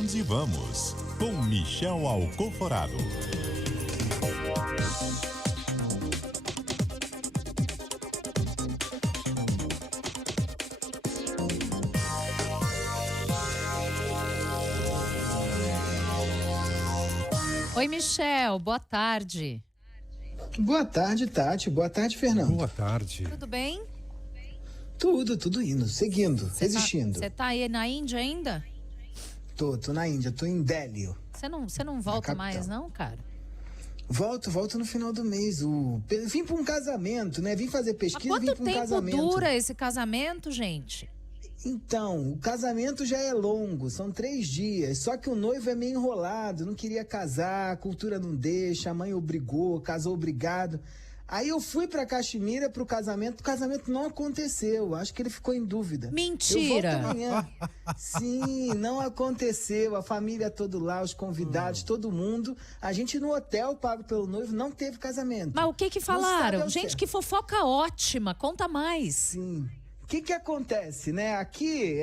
onde vamos, com Michel Alcoforado. Oi, Michel, boa tarde. Boa tarde, Tati. Boa tarde, Fernando. Boa tarde. Tudo bem? Tudo indo, seguindo, resistindo. Você tá aí na Índia ainda? Tô na Índia, tô em Delhi. Você não volta mais não, cara? Volto no final do mês. Vim pra um casamento, né? Vim fazer pesquisa e vim Há quanto pra um tempo casamento. dura esse casamento, gente? Então, o casamento já é longo, são 3 dias. Só que o noivo é meio enrolado, não queria casar, a cultura não deixa, a mãe obrigou, casou obrigado. Aí eu fui pra Caxemira pro casamento, o casamento não aconteceu. Acho que ele ficou em dúvida. Mentira! Eu volto amanhã. Sim, não aconteceu. A família toda lá, os convidados, todo mundo. A gente no hotel pago pelo noivo não teve casamento. Mas o que falaram? Gente, que fofoca ótima, conta mais. Sim. O que acontece, né? Aqui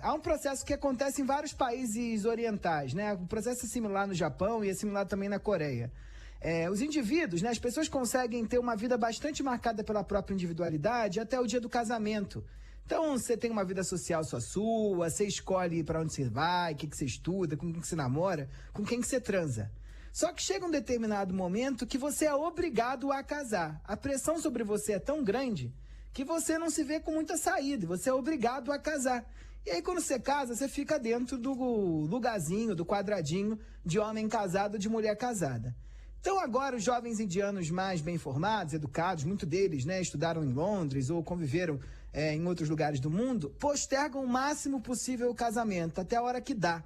há um processo que acontece em vários países orientais, né? O processo é similar no Japão e é similar também na Coreia. Os indivíduos, né, as pessoas conseguem ter uma vida bastante marcada pela própria individualidade até o dia do casamento. Então, você tem uma vida social só sua, você escolhe para onde você vai, o que você estuda, com quem você namora, com quem você transa. Só que chega um determinado momento que você é obrigado a casar. A pressão sobre você é tão grande que você não se vê com muita saída, você é obrigado a casar. E aí, quando você casa, você fica dentro do lugarzinho, do quadradinho de homem casado, de mulher casada. Então agora os jovens indianos mais bem formados, educados, muitos deles, né, estudaram em Londres ou conviveram em outros lugares do mundo, postergam o máximo possível o casamento, até a hora que dá.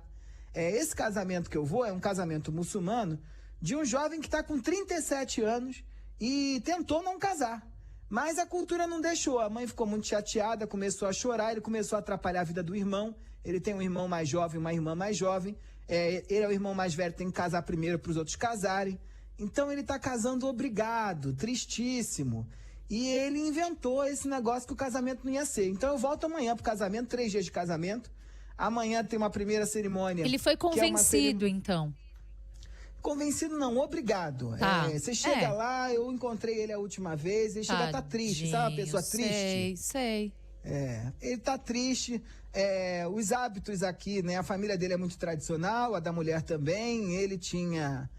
Esse casamento que eu vou é um casamento muçulmano de um jovem que está com 37 anos e tentou não casar. Mas a cultura não deixou, a mãe ficou muito chateada, começou a chorar, ele começou a atrapalhar a vida do irmão. Ele tem um irmão mais jovem, uma irmã mais jovem, ele é o irmão mais velho, tem que casar primeiro para os outros casarem. Então ele está casando obrigado, tristíssimo. E ele inventou esse negócio que o casamento não ia ser. Então eu volto amanhã pro casamento, 3 dias de casamento. Amanhã tem uma primeira cerimônia. Ele foi convencido, então? Convencido não, obrigado. Tá. Você chega lá, eu encontrei ele a última vez, ele chega a estar triste, sabe uma pessoa triste? Sei. Ele tá triste, os hábitos aqui, né? A família dele é muito tradicional, a da mulher também, ele tinha...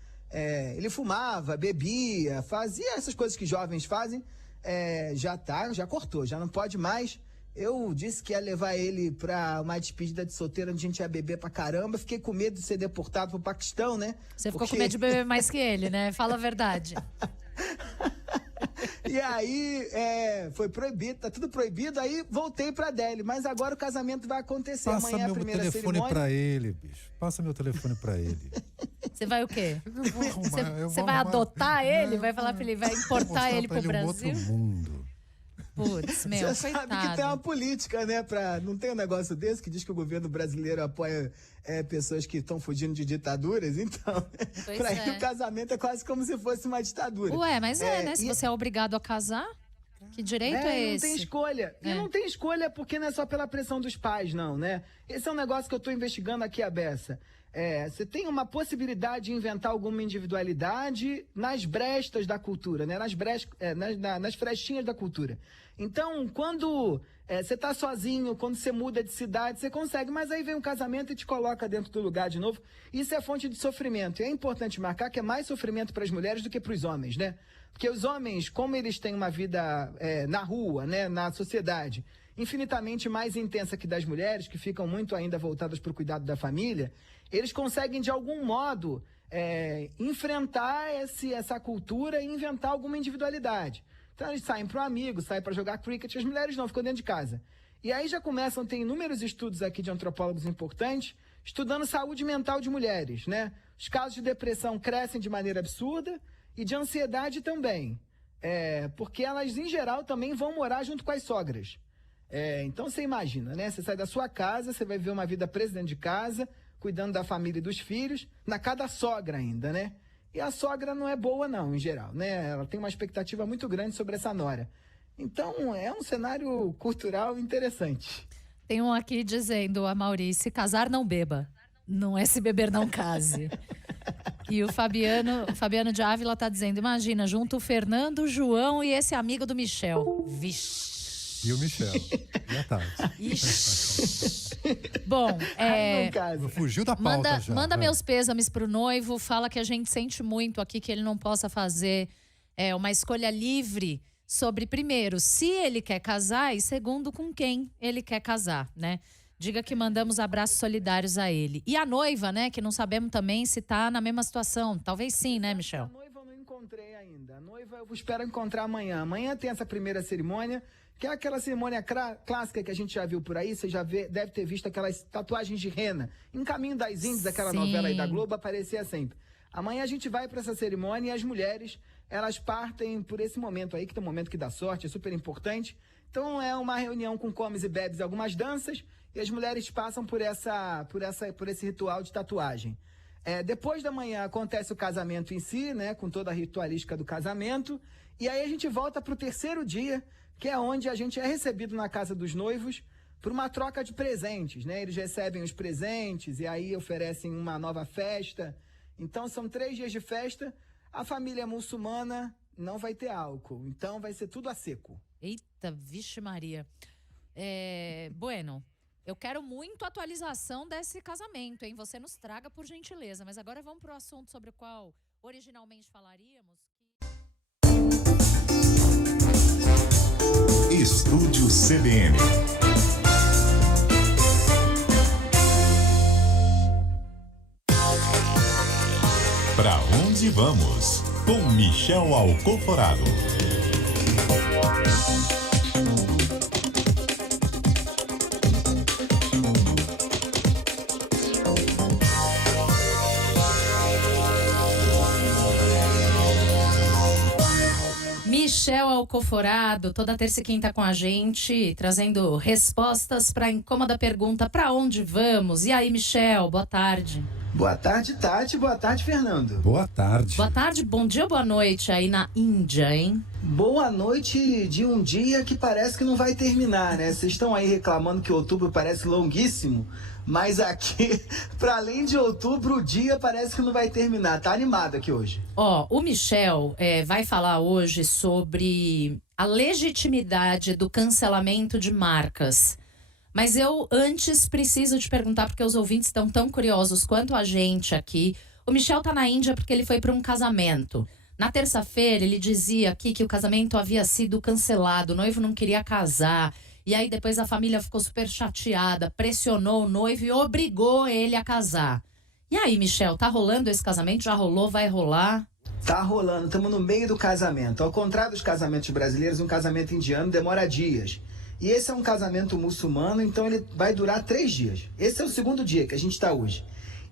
ele fumava, bebia, fazia essas coisas que jovens fazem, já cortou, já não pode mais. Eu disse que ia levar ele pra uma despedida de solteiro onde a gente ia beber pra caramba. Fiquei com medo de ser deportado pro Paquistão, né? Você ficou com medo de beber mais que ele, né? Fala a verdade. E aí, foi proibido, tá tudo proibido. Aí voltei pra Delhi, mas agora o casamento vai acontecer. Passa Amanhã é a primeira cerimônia. Passa meu telefone pra ele, bicho. Passa meu telefone pra ele. Você vai o quê? Eu vou arrumar, Você vai adotar ele? Vai falar pra ele, vai importar ele pro Brasil? Outro mundo. Putz, meu, Você sabe coitado. que tem uma política, né? Não tem um negócio desse que diz que o governo brasileiro apoia pessoas que estão fugindo de ditaduras? Então, pra ele o casamento é quase como se fosse uma ditadura. Ué, mas né? Se você é obrigado a casar, que direito é esse? Não tem escolha. E não tem escolha porque não é só pela pressão dos pais, não, né? Esse é um negócio que eu tô investigando aqui, a beça. Você tem uma possibilidade de inventar alguma individualidade nas brestas da cultura, né? Nas frestinhas da cultura. Então, quando você tá sozinho, quando você muda de cidade, você consegue, mas aí vem um casamento e te coloca dentro do lugar de novo. Isso é fonte de sofrimento. E é importante marcar que é mais sofrimento para as mulheres do que para os homens, né? Porque os homens, como eles têm uma vida na rua, né, na sociedade, infinitamente mais intensa que das mulheres, que ficam muito ainda voltadas para o cuidado da família, eles conseguem, de algum modo, enfrentar essa cultura e inventar alguma individualidade. Então, eles saem para um amigo, saem para jogar cricket, as mulheres não, ficam dentro de casa. E aí já começam, tem inúmeros estudos aqui de antropólogos importantes, estudando saúde mental de mulheres, né? Os casos de depressão crescem de maneira absurda e de ansiedade também. Porque elas, em geral, também vão morar junto com as sogras. Então, você imagina, né? Você sai da sua casa, você vai ver uma vida presa dentro de casa, cuidando da família e dos filhos, na casa da sogra ainda, né? E a sogra não é boa não, em geral, né? Ela tem uma expectativa muito grande sobre essa nora. Então, é um cenário cultural interessante. Tem um aqui dizendo, a Maurice, casar não beba. Não é se beber, não case. E o Fabiano de Ávila tá dizendo, imagina, junto o Fernando, o João e esse amigo do Michel. Vixe. E o Michel. E a Tati. Ixi. Bom, Não casa. Fugiu da pauta já. manda vai. meus pêsames pro noivo, fala que a gente sente muito aqui que ele não possa fazer uma escolha livre sobre, primeiro, se ele quer casar e, segundo, com quem ele quer casar, né? Diga que mandamos abraços solidários a ele. E a noiva, né, que não sabemos também se tá na mesma situação. Talvez sim, né, Michel? A noiva eu não encontrei ainda. A noiva eu espero encontrar amanhã. Amanhã tem essa primeira cerimônia, que é aquela cerimônia clássica que a gente já viu por aí. Você já deve ter visto aquelas tatuagens de rena. Em Caminho das Índias, aquela Sim. novela aí da Globo, aparecia sempre. Amanhã a gente vai para essa cerimônia e as mulheres, elas partem por esse momento aí, que tem um momento que dá sorte, é super importante. Então é uma reunião com comes e bebes e algumas danças, e as mulheres passam por esse ritual de tatuagem. Depois da manhã acontece o casamento em si, né, com toda a ritualística do casamento, e aí a gente volta para o terceiro dia, que é onde a gente é recebido na casa dos noivos por uma troca de presentes, né? Eles recebem os presentes e aí oferecem uma nova festa. Então são 3 dias de festa. A família muçulmana não vai ter álcool, então vai ser tudo a seco. Eita, vixe Maria. Bueno, eu quero muito atualização desse casamento, hein? Você nos traga, por gentileza. Mas agora vamos para o assunto sobre o qual originalmente falaríamos. Estúdio CBN. Pra onde vamos? Com Michel Alcoforado. Michel Alcoforado, toda terça e quinta com a gente, trazendo respostas para a incômoda pergunta: para onde vamos? E aí, Michel, boa tarde. Boa tarde, Tati. Boa tarde, Fernando. Boa tarde. Boa tarde, bom dia ou boa noite aí na Índia, hein? Boa noite de um dia que parece que não vai terminar, né? Vocês estão aí reclamando que outubro parece longuíssimo, mas aqui, para além de outubro, o dia parece que não vai terminar. Tá animado aqui hoje. Ó, o Michel vai falar hoje sobre a legitimidade do cancelamento de marcas. Mas eu antes preciso te perguntar, porque os ouvintes estão tão curiosos quanto a gente aqui. O Michel tá na Índia porque ele foi para um casamento. Na terça-feira ele dizia aqui que o casamento havia sido cancelado, o noivo não queria casar. E aí depois a família ficou super chateada, pressionou o noivo e obrigou ele a casar. E aí, Michel, tá rolando esse casamento? Já rolou? Vai rolar? Tá rolando, estamos no meio do casamento. Ao contrário dos casamentos brasileiros, um casamento indiano demora dias. E esse é um casamento muçulmano, então ele vai durar 3 dias. Esse é o segundo dia que a gente está hoje.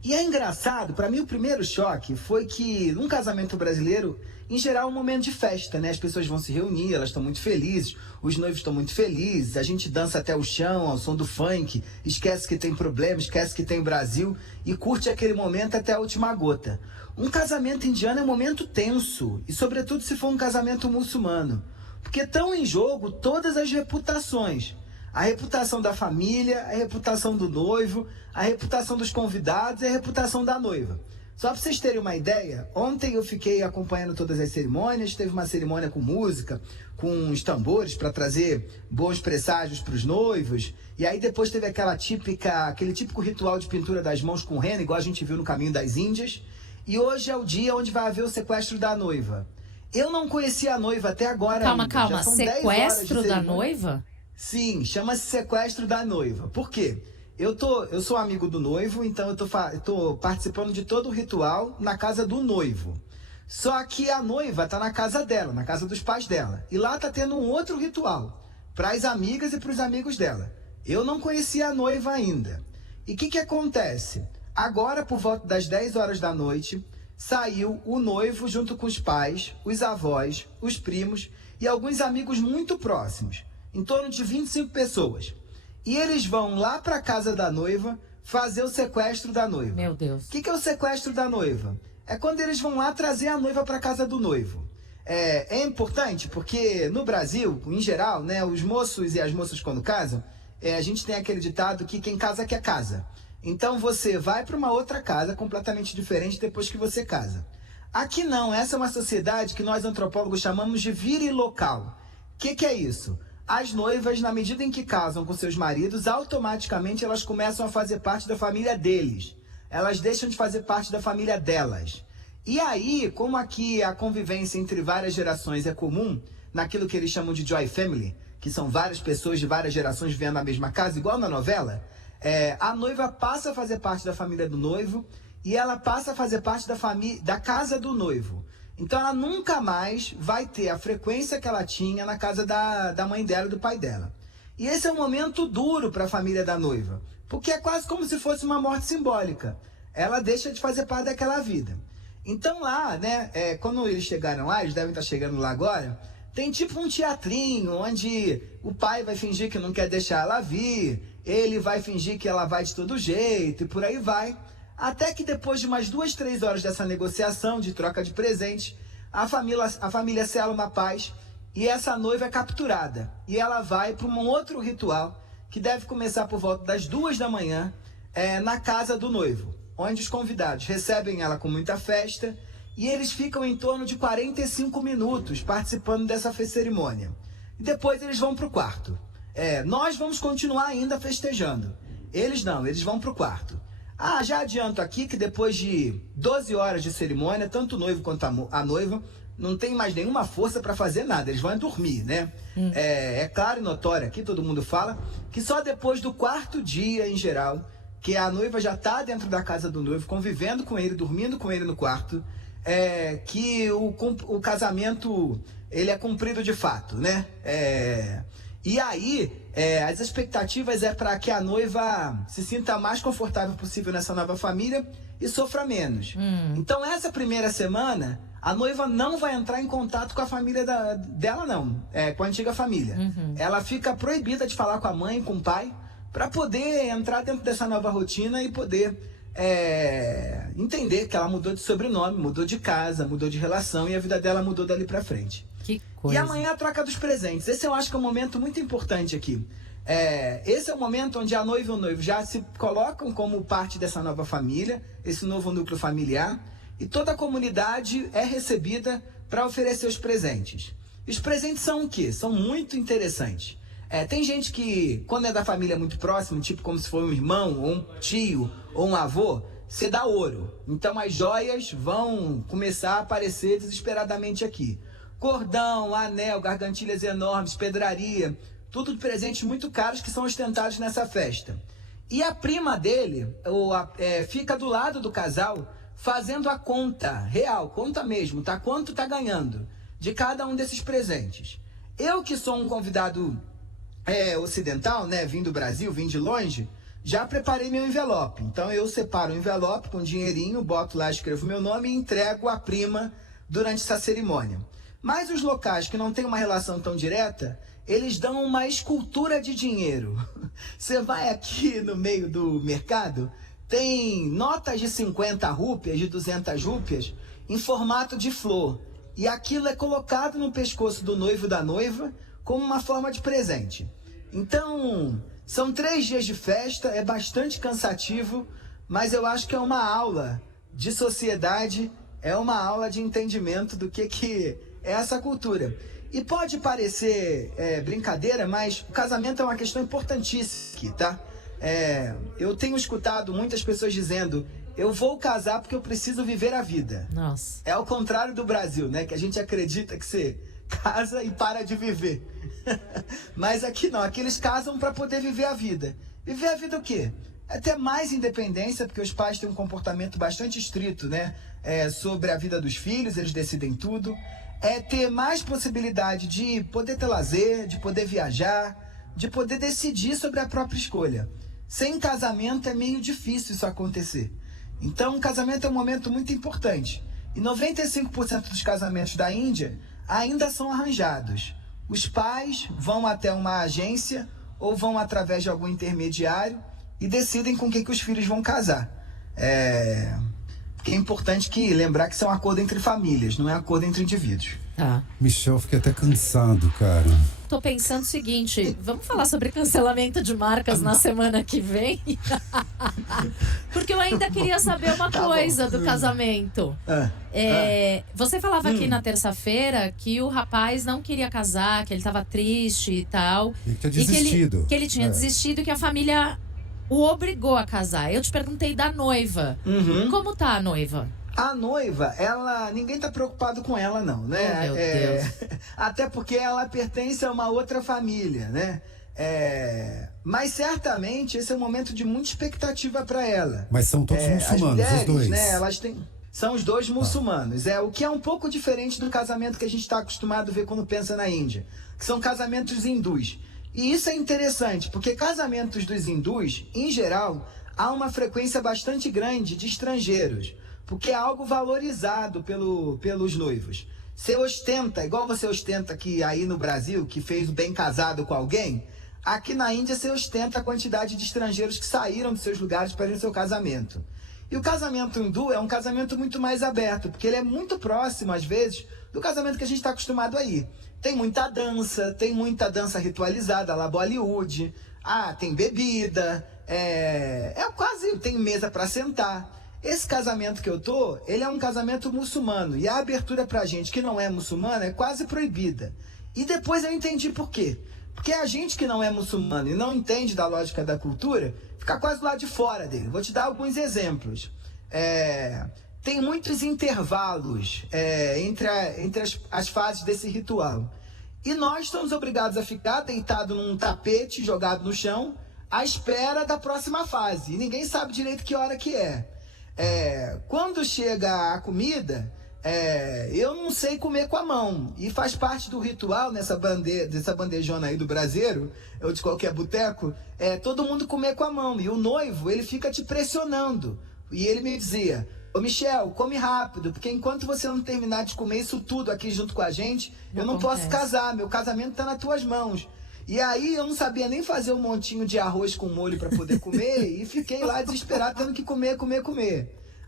E é engraçado, para mim o primeiro choque foi que num casamento brasileiro, em geral é um momento de festa, né? As pessoas vão se reunir, elas estão muito felizes, os noivos estão muito felizes, a gente dança até o chão ao som do funk, esquece que tem problema, esquece que tem o Brasil e curte aquele momento até a última gota. Um casamento indiano é um momento tenso, e sobretudo se for um casamento muçulmano. Porque estão em jogo todas as reputações. A reputação da família, a reputação do noivo, a reputação dos convidados e a reputação da noiva. Só para vocês terem uma ideia, ontem eu fiquei acompanhando todas as cerimônias, teve uma cerimônia com música, com os tambores para trazer bons presságios para os noivos, e aí depois teve aquele típico ritual de pintura das mãos com rena, igual a gente viu no Caminho das Índias, e hoje é o dia onde vai haver o sequestro da noiva. Eu não conhecia a noiva até agora. Calma. Sequestro da noiva? Sim, chama-se sequestro da noiva. Por quê? Eu sou amigo do noivo, então eu tô participando de todo o ritual na casa do noivo. Só que a noiva tá na casa dela, na casa dos pais dela. E lá tá tendo um outro ritual para as amigas e para os amigos dela. Eu não conhecia a noiva ainda. E o que acontece? Agora, por volta das 10 horas da noite, saiu o noivo junto com os pais, os avós, os primos e alguns amigos muito próximos, em torno de 25 pessoas. E eles vão lá para a casa da noiva fazer o sequestro da noiva. Meu Deus. O que é o sequestro da noiva? É quando eles vão lá trazer a noiva para a casa do noivo. É importante porque no Brasil, em geral, né, os moços e as moças quando casam, a gente tem aquele ditado que quem casa quer casa. Então você vai para uma outra casa completamente diferente depois que você casa. Aqui não, essa é uma sociedade que nós antropólogos chamamos de virilocal. O que é isso? As noivas, na medida em que casam com seus maridos, automaticamente elas começam a fazer parte da família deles. Elas deixam de fazer parte da família delas. E aí, como aqui a convivência entre várias gerações é comum, naquilo que eles chamam de joint family, que são várias pessoas de várias gerações vivendo na mesma casa, igual na novela, a noiva passa a fazer parte da família do noivo e ela passa a fazer parte da casa do noivo. Então ela nunca mais vai ter a frequência que ela tinha na casa da mãe dela e do pai dela. E esse é um momento duro para a família da noiva, porque é quase como se fosse uma morte simbólica. Ela deixa de fazer parte daquela vida. Então lá, né, quando eles chegaram lá, eles devem estar chegando lá agora, tem tipo um teatrinho, onde o pai vai fingir que não quer deixar ela vir, ele vai fingir que ela vai de todo jeito, e por aí vai. Até que depois de umas 2, 3 horas dessa negociação, de troca de presentes, a família sela uma paz e essa noiva é capturada. E ela vai para um outro ritual, que deve começar por volta das 2 da manhã, na casa do noivo, onde os convidados recebem ela com muita festa e eles ficam em torno de 45 minutos participando dessa cerimônia. E depois eles vão para o quarto. Nós vamos continuar ainda festejando. Eles não, eles vão para o quarto. Já adianto aqui que depois de 12 horas de cerimônia, tanto o noivo quanto a noiva não tem mais nenhuma força para fazer nada, eles vão dormir, né? É claro e notório aqui, todo mundo fala, que só depois do 4º dia, em geral, que a noiva já está dentro da casa do noivo, convivendo com ele, dormindo com ele no quarto, que o casamento ele é cumprido de fato, né? E aí, as expectativas para que a noiva se sinta mais confortável possível nessa nova família e sofra menos. Então, essa primeira semana, a noiva não vai entrar em contato com a família dela, não. Com a antiga família. Ela fica proibida de falar com a mãe, com o pai, para poder entrar dentro dessa nova rotina e poder entender que ela mudou de sobrenome, mudou de casa, mudou de relação e a vida dela mudou dali para frente. Que coisa. E amanhã a troca dos presentes. Esse eu acho que é um momento muito importante aqui. Esse é o momento onde a noiva e o noivo já se colocam como parte dessa nova família, esse novo núcleo familiar, e toda a comunidade é recebida para oferecer os presentes. Os presentes são o quê? São muito interessantes. Tem gente que, quando é da família muito próxima, tipo como se fosse um irmão, ou um tio, ou um avô, você dá ouro. Então as joias vão começar a aparecer desesperadamente aqui. Cordão, anel, gargantilhas enormes, pedraria, tudo de presentes muito caros que são ostentados nessa festa. E a prima dele fica do lado do casal fazendo a conta real, conta mesmo, tá? Quanto tá ganhando de cada um desses presentes. Eu que sou um convidado ocidental, né? Vim do Brasil, vim de longe, já preparei meu envelope. Então eu separo o envelope com dinheirinho, boto lá, escrevo meu nome e entrego à prima durante essa cerimônia. Mas os locais que não têm uma relação tão direta, eles dão uma escultura de dinheiro. Você vai aqui no meio do mercado, tem notas de 50 rúpias, de 200 rúpias, em formato de flor. E aquilo é colocado no pescoço do noivo e da noiva como uma forma de presente. Então, são 3 dias de festa, é bastante cansativo, mas eu acho que é uma aula de sociedade, é uma aula de entendimento do que é essa cultura. E pode parecer brincadeira, mas o casamento é uma questão importantíssima aqui, tá? Eu tenho escutado muitas pessoas dizendo: eu vou casar porque eu preciso viver a vida. Nossa. É ao contrário do Brasil, né? Que a gente acredita que você casa e para de viver. Mas aqui não, aqui eles casam para poder viver a vida. Viver a vida o quê? É ter mais independência, porque os pais têm um comportamento bastante estrito, né? Sobre a vida dos filhos, eles decidem tudo. É ter mais possibilidade de poder ter lazer, de poder viajar, de poder decidir sobre a própria escolha. Sem casamento é meio difícil isso acontecer. Então, o casamento é um momento muito importante. E 95% dos casamentos da Índia ainda são arranjados. Os pais vão até uma agência ou vão através de algum intermediário e decidem com quem que os filhos vão casar. Porque é importante lembrar que isso é um acordo entre famílias, não é um acordo entre indivíduos. Tá. Michel, eu fiquei até cansado, cara. Tô pensando o seguinte, vamos falar sobre cancelamento de marcas na semana que vem? Porque eu ainda queria saber uma coisa do casamento. Você falava aqui na terça-feira que o rapaz não queria casar, que ele tava triste e tal. Ele tinha desistido. Que ele tinha desistido e que a família o obrigou a casar. Eu te perguntei da noiva. Como tá a noiva? A noiva, ninguém tá preocupado com ela não, né? Oh, meu Deus. Até porque ela pertence a uma outra família, né? Mas certamente esse é um momento de muita expectativa para ela. Mas são todos muçulmanos, as mulheres, os dois. Né, são os dois muçulmanos. O que é um pouco diferente do casamento que a gente está acostumado a ver quando pensa na Índia, que são casamentos hindus. E isso é interessante, porque casamentos dos hindus, em geral, há uma frequência bastante grande de estrangeiros, porque é algo valorizado pelos noivos. Você ostenta, igual você ostenta aqui aí no Brasil, que fez o bem casado com alguém, aqui na Índia você ostenta a quantidade de estrangeiros que saíram dos seus lugares para ir no seu casamento. E o casamento hindu é um casamento muito mais aberto, porque ele é muito próximo, às vezes, do casamento que a gente está acostumado a ir. Tem muita dança ritualizada, lá Bollywood, tem bebida, tem mesa para sentar. Esse casamento que eu tô, ele é um casamento muçulmano, e a abertura pra gente que não é muçulmana é quase proibida. E depois eu entendi por quê. Porque a gente que não é muçulmano e não entende da lógica da cultura, fica quase do lado de fora dele. Vou te dar alguns exemplos. Tem muitos intervalos entre as fases desse ritual. E nós estamos obrigados a ficar deitado num tapete jogado no chão à espera da próxima fase. E ninguém sabe direito que hora que é. Quando chega a comida, eu não sei comer com a mão. E faz parte do ritual dessa bandejona aí do braseiro, ou de qualquer boteco, todo mundo comer com a mão. E o noivo, ele fica te pressionando. E ele me dizia: ô Michel, come rápido, porque enquanto você não terminar de comer isso tudo aqui junto com a gente, eu não posso casar, meu casamento tá nas tuas mãos. E aí eu não sabia nem fazer um montinho de arroz com molho para poder comer e fiquei lá desesperado tendo que comer,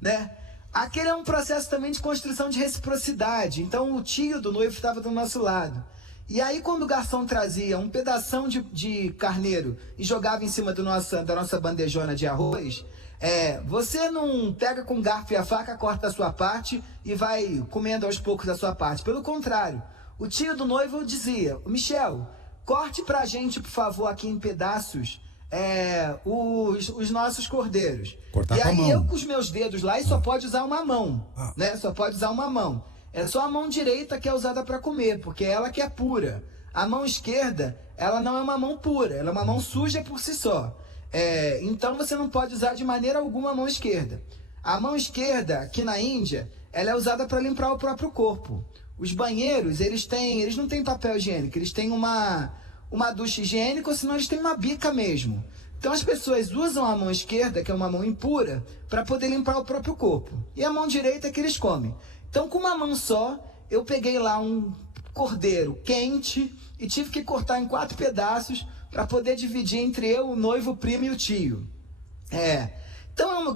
né? Aquele é um processo também de construção de reciprocidade. Então o tio do noivo estava do nosso lado. E aí quando o garçom trazia um pedação de carneiro e jogava em cima da nossa bandejona de arroz, você não pega com o garfo e a faca, corta a sua parte e vai comendo aos poucos a sua parte. Pelo contrário, o tio do noivo dizia: Michel, corte pra gente, por favor, aqui em pedaços, os nossos cordeiros. Cortar e com a aí mão. eu com os meus dedos lá e só pode usar uma mão, né? Só pode usar uma mão. É só a mão direita que é usada para comer, porque é ela que é pura. A mão esquerda, ela não é uma mão pura, ela é uma mão suja por si só. Então você não pode usar de maneira alguma a mão esquerda. A mão esquerda, aqui na Índia, ela é usada para limpar o próprio corpo. Os banheiros, eles não têm papel higiênico, eles têm uma ducha higiênica, ou senão eles têm uma bica mesmo. Então as pessoas usam a mão esquerda, que é uma mão impura, para poder limpar o próprio corpo. E a mão direita é que eles comem. Então com uma mão só, eu peguei lá um cordeiro quente e tive que cortar em 4 pedaços para poder dividir entre eu, o noivo, o primo e o tio. Então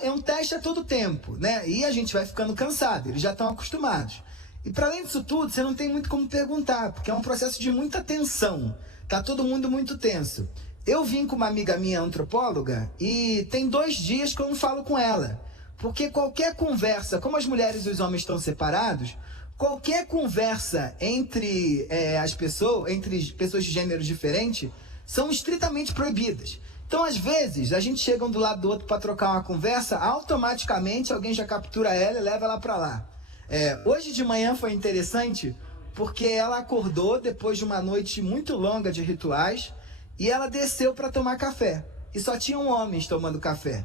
é um teste a todo tempo, né? E a gente vai ficando cansado, eles já estão acostumados. E para além disso tudo, você não tem muito como perguntar, porque é um processo de muita tensão. Tá todo mundo muito tenso. Eu vim com uma amiga minha antropóloga e tem 2 dias que eu não falo com ela. Porque qualquer conversa, como as mulheres e os homens estão separados, qualquer conversa entre pessoas de gêneros diferentes, são estritamente proibidas. Então, às vezes, a gente chega um do lado do outro para trocar uma conversa, automaticamente alguém já captura ela e leva ela para lá. Hoje de manhã foi interessante porque ela acordou depois de uma noite muito longa de rituais e ela desceu para tomar café. E só tinham homens tomando café.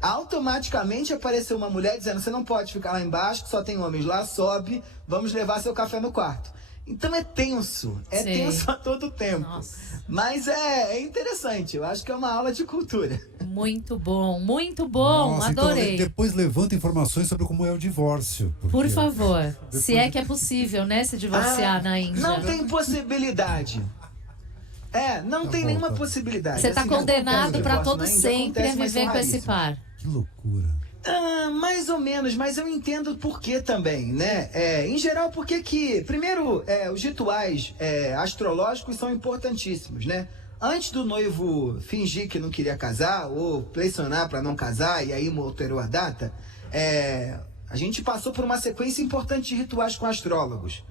Automaticamente apareceu uma mulher dizendo: você não pode ficar lá embaixo, que só tem homens lá, sobe, vamos levar seu café no quarto. Então é tenso a todo tempo. Nossa. Mas é interessante, eu acho que é uma aula de cultura. Muito bom, Nossa, adorei. Então, depois levanta informações sobre como é o divórcio. Por favor, se é que é possível, né, se divorciar na Índia. Não tem possibilidade. Não tem nenhuma possibilidade. Você tá Assim, condenado acontece para divórcio todo na Índia, sempre a acontece, mas viver são com esse raríssimos. par. Que loucura. Mais ou menos, mas eu entendo por que também, né? Em geral, porque que, primeiro, os rituais astrológicos são importantíssimos, né? Antes do noivo fingir que não queria casar ou pressionar para não casar e aí alterou a data, a gente passou por uma sequência importante de rituais com astrólogos.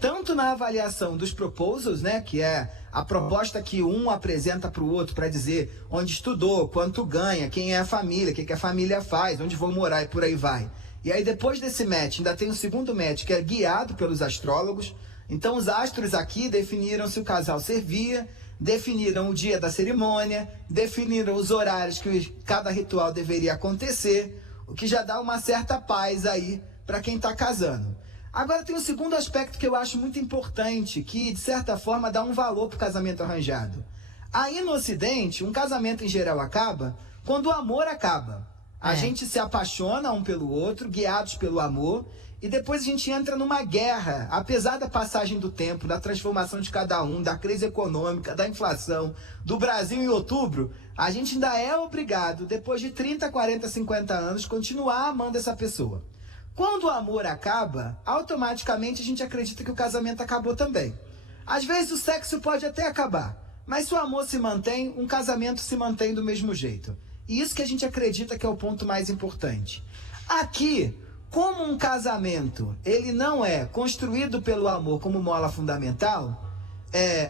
Tanto na avaliação dos proposals, né, que é a proposta que um apresenta para o outro para dizer onde estudou, quanto ganha, quem é a família, o que a família faz, onde vou morar e por aí vai. E aí depois desse match, ainda tem o segundo match, que é guiado pelos astrólogos. Então os astros aqui definiram se o casal servia, definiram o dia da cerimônia, definiram os horários que cada ritual deveria acontecer, o que já dá uma certa paz aí para quem está casando. Agora tem um segundo aspecto que eu acho muito importante, que de certa forma dá um valor para o casamento arranjado. Aí no Ocidente, um casamento em geral acaba quando o amor acaba. A gente se apaixona um pelo outro, guiados pelo amor, e depois a gente entra numa guerra, apesar da passagem do tempo, da transformação de cada um, da crise econômica, da inflação, do Brasil em outubro, a gente ainda é obrigado, depois de 30, 40, 50 anos, continuar amando essa pessoa. Quando o amor acaba, automaticamente a gente acredita que o casamento acabou também. Às vezes o sexo pode até acabar, mas se o amor se mantém, um casamento se mantém do mesmo jeito. E isso que a gente acredita que é o ponto mais importante. Aqui, como um casamento, ele não é construído pelo amor como mola fundamental,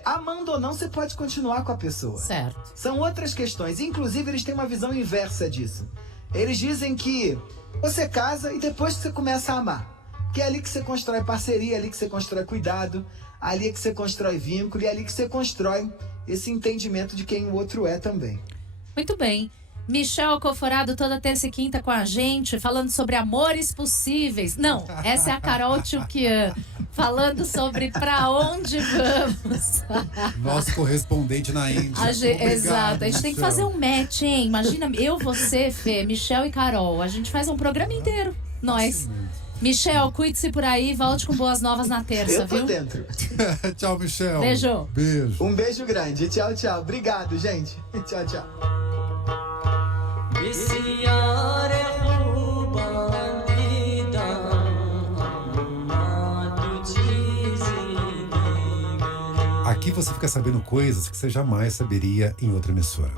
amando ou não, você pode continuar com a pessoa. Certo. São outras questões. Inclusive, eles têm uma visão inversa disso. Eles dizem que você casa e depois que você começa a amar. Que é ali que você constrói parceria, é ali que você constrói cuidado, ali é que você constrói vínculo e é ali que você constrói esse entendimento de quem o outro é também. Muito bem. Michel Coforado toda terça e quinta com a gente, falando sobre amores possíveis. Não, essa é a Carol Tchukian, falando sobre pra onde vamos. Nosso correspondente na Índia. Exato, a gente tem que fazer Michel. um match, hein? Imagina, eu, você, Fê, Michel e Carol. A gente faz um programa inteiro, nós. Michel, cuide-se por aí, volte com boas novas na terça, Eu tô viu? dentro. Tchau, Michel. Beijo. Beijo. Um beijo grande. Tchau, tchau. Obrigado, gente. Tchau, tchau. Aqui você fica sabendo coisas que você jamais saberia em outra emissora.